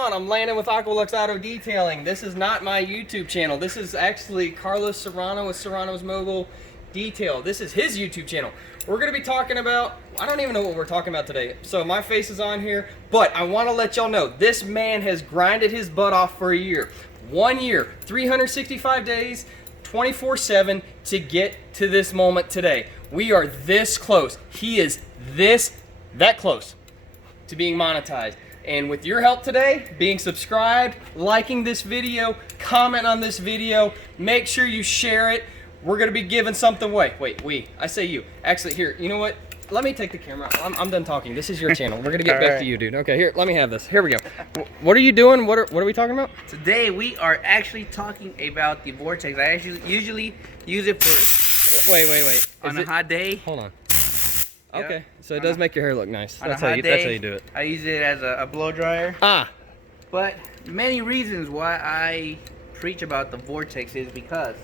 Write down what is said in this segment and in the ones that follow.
on? I'm Landon with Aqualux Auto Detailing. This is not my YouTube channel. This is actually Carlos Serrano with Serrano's Mobile Detail. This is his YouTube channel. We're going to be talking about, I don't even know what we're talking about today. So my face is on here, but I want to let y'all know this man has grinded his butt off for a year. 1 year, 365 days, 24/7 to get to this moment today. We are this close. He is that close to being monetized. And with your help today, being subscribed, liking this video, comment on this video, make sure you share it. We're gonna be giving something away. Wait, I say you. Actually, here, you know what? Let me take the camera. I'm done talking. This is your channel. We're gonna get back to you, dude. Okay, here, let me have this. Here we go. What are you doing? What are we talking about? Today we are actually talking about the Vortex. I actually usually use it for Wait. on a hot day. Hold on. Yep. Okay, so it does make your hair look nice. That's how you do it. I use it as a blow dryer. But many reasons why I preach about the Vortex is because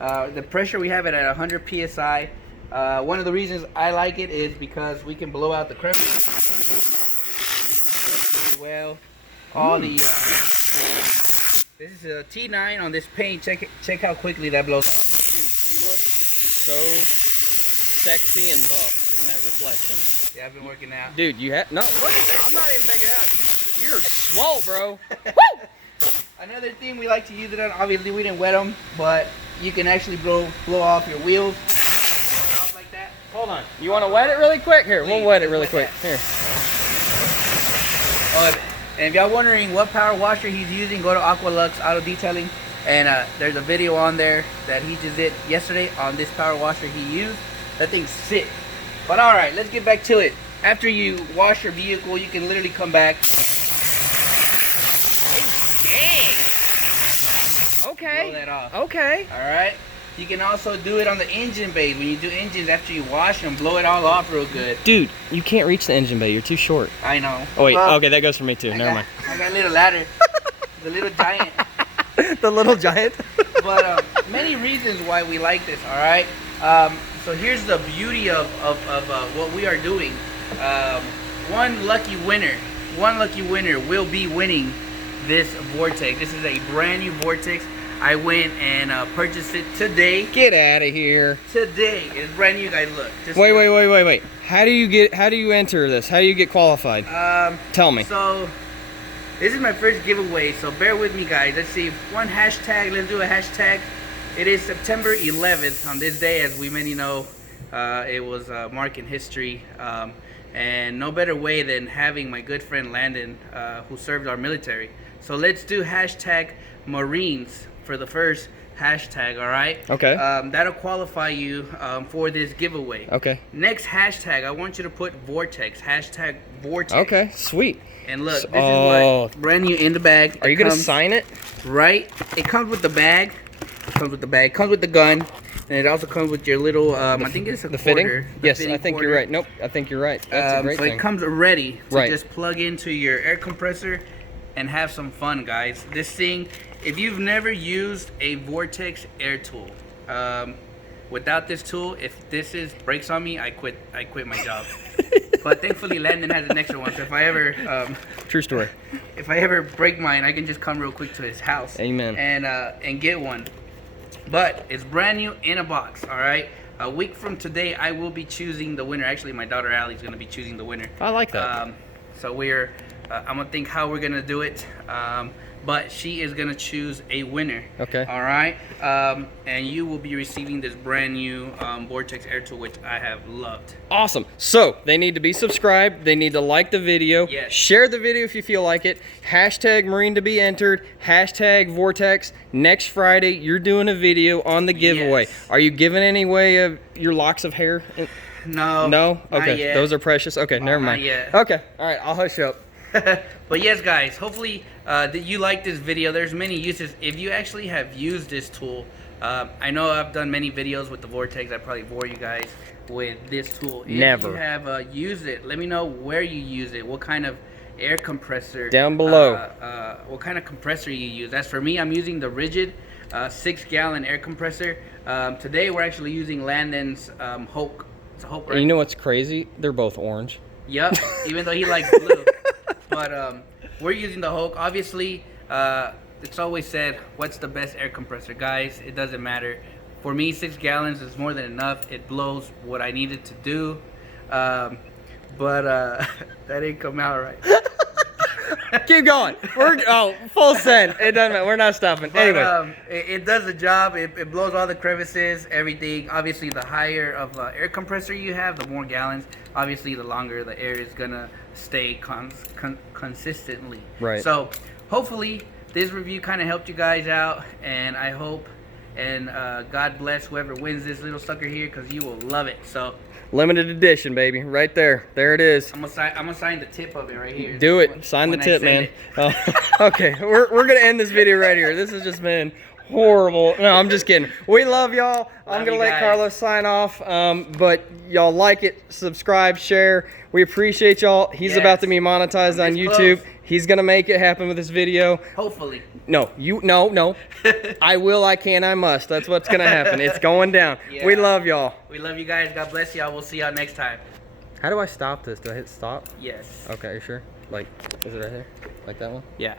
the pressure we have it at 100 psi. One of the reasons I like it is because we can blow out the crevices really well. All the this is a T9 on this paint. Check how quickly that blows out. Dude, you look so sexy and buff in that reflection. Yeah, I've been working out. Dude, you have no. Look at that. I'm not even making it out. You're swole, bro. Woo! Another thing we like to use it on. Obviously, we didn't wet them, but you can actually blow off your wheels. Blow it off like that. Hold on. You want to wet it really quick? Here, we'll wet it really quick. Here. And if y'all wondering what power washer he's using, go to Aqualux Auto Detailing, and there's a video on there that he just did yesterday on this power washer he used. That thing's sick. But all right, let's get back to it. After you wash your vehicle, you can literally come back. Okay. Blow that off. Okay. All right. You can also do it on the engine bay. When you do engines, after you wash them, blow it all off real good. Dude, you can't reach the engine bay. You're too short. I know. Oh wait. Okay, that goes for me too. Never mind. I got a little ladder. The little giant. The little giant. But many reasons why we like this. All right. So here's the beauty of what we are doing. One lucky winner will be winning this Vortex. This is a brand new Vortex. I went and purchased it today. Get out of here. Today. It's brand new, guys. Look. Wait. How do you enter this? How do you get qualified? Tell me. So this is my first giveaway, so bear with me, guys. Let's see. One hashtag. Let's do a hashtag. It is September 11th. On this day, as we many know, it was marking history. And no better way than having my good friend Landon, who served our military. So let's do hashtag Marines for the first hashtag, all right? Okay. That'll qualify you for this giveaway. Okay. Next hashtag, I want you to put Vortex. Hashtag Vortex. Okay, sweet. And look, this is what brand new in the bag. Are you going to sign it? Right. It comes with the bag. Comes with the gun. And it also comes with your little, I think it's a quarter. Fitting? Yes, I think you're right. Nope, I think you're right. That's a great thing. So it comes ready to just plug into your air compressor and have some fun, guys. This thing, if you've never used a Vortex air tool, without this tool, if this breaks on me, I quit my job. But thankfully Landon has an extra one, so if I ever true story. If I ever break mine, I can just come real quick to his house. Amen. And get one. But it's brand new in a box, all right? A week from today, I will be choosing the winner. Actually, my daughter Allie is going to be choosing the winner. I like that. So I'm going to think how we're going to do it. But she is going to choose a winner. Okay. All right? And you will be receiving this brand new Vortex air tool, which I have loved. Awesome. So they need to be subscribed. They need to like the video. Yes. Share the video if you feel like it. Hashtag Marine to be entered. Hashtag Vortex. Next Friday, you're doing a video on the giveaway. Yes. Are you giving any way of your locks of hair? No. No? Okay. Not yet. Those are precious. Okay, never mind. Not yet. Okay. All right. I'll hush up. But yes, guys, hopefully that you like this video. There's many uses. If you actually have used this tool, I know I've done many videos with the Vortex. I probably bore you guys with this tool. Never. If you have used it, let me know where you use it, what kind of air compressor. Down below. What kind of compressor you use. As for me, I'm using the Rigid 6-gallon air compressor. Today we're actually using Landon's Hulk. It's a Hulk, right? And you know what's crazy? They're both orange. Yep, even though he likes blue. But we're using the Hulk. Obviously, it's always said, what's the best air compressor? Guys, it doesn't matter. For me, 6 gallons is more than enough. It blows what I needed to do. But that didn't come out right. Keep going. We're full send. It doesn't matter. We're not stopping. But, Anyway, it does the job. It blows all the crevices, everything. Obviously, the higher of air compressor you have, the more gallons. Obviously, the longer the air is gonna stay consistently. Right. So, hopefully, this review kind of helped you guys out, and I hope, and God bless whoever wins this little sucker here, because you will love it. So. limited edition, baby. Right there. There it is. I'm gonna sign the tip of it right here. Do it. Sign the tip, man. Okay, we're gonna end this video right here. This has just been horrible. No, I'm just kidding. We love y'all. I'm gonna let Carlos sign off. But y'all like it, subscribe, share. We appreciate y'all. He's about to be monetized on YouTube. Close. He's gonna make it happen with this video. Hopefully. No. I will, I can, I must. That's what's gonna happen. It's going down. Yeah. We love y'all. We love you guys. God bless y'all. We'll see y'all next time. How do I stop this? Do I hit stop? Yes. Okay, you sure? Like, is it right here? Like that one? Yeah.